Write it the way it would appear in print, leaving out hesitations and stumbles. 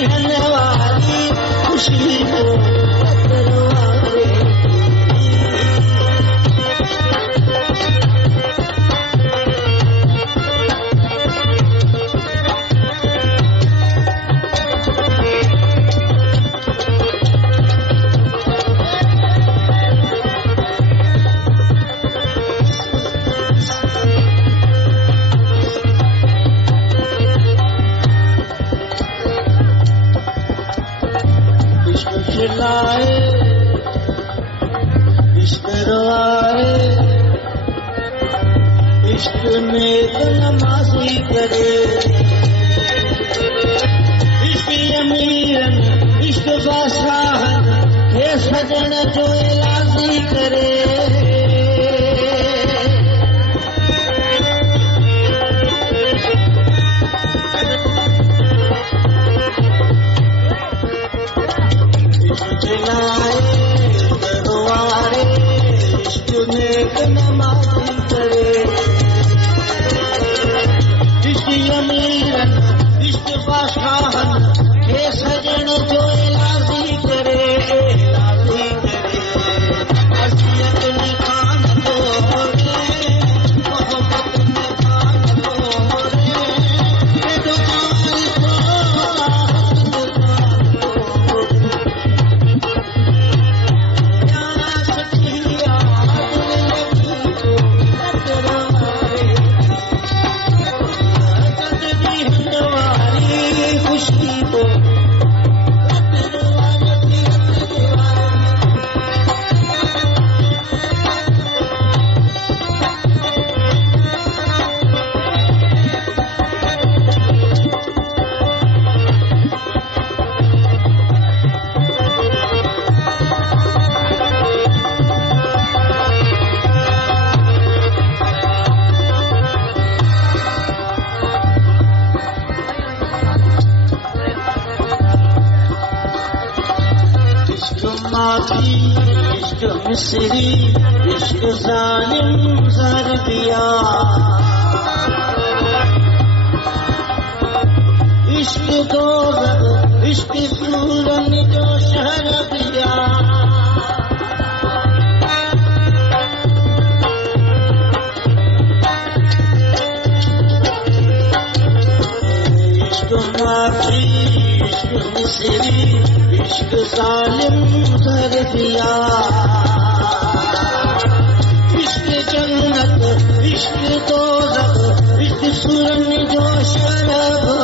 दिहन वाली खुशी को पतरवारे लाए इश्क रवाए इश्क में नमाज़ी करे इश्क अमीरन इश्क बादशाहन हे सजन जो इलाजी करे नमाज़ी करे इश्क अमीरन इश्क बादशाहन हे सजन जो इलाजी करे हसीयत ने खान को मोहब्बत ने खान को इश्क मिस्री इश्क जालिम ज़र दिया इश्क दोज़ख इश्क सूरन जो शहर दिया इश्क माफी इश्क मिस्री इश्क जालिम ज़र दिया इश्क जन्नत इश्क दोज़ख इश्क सुरन जो शरब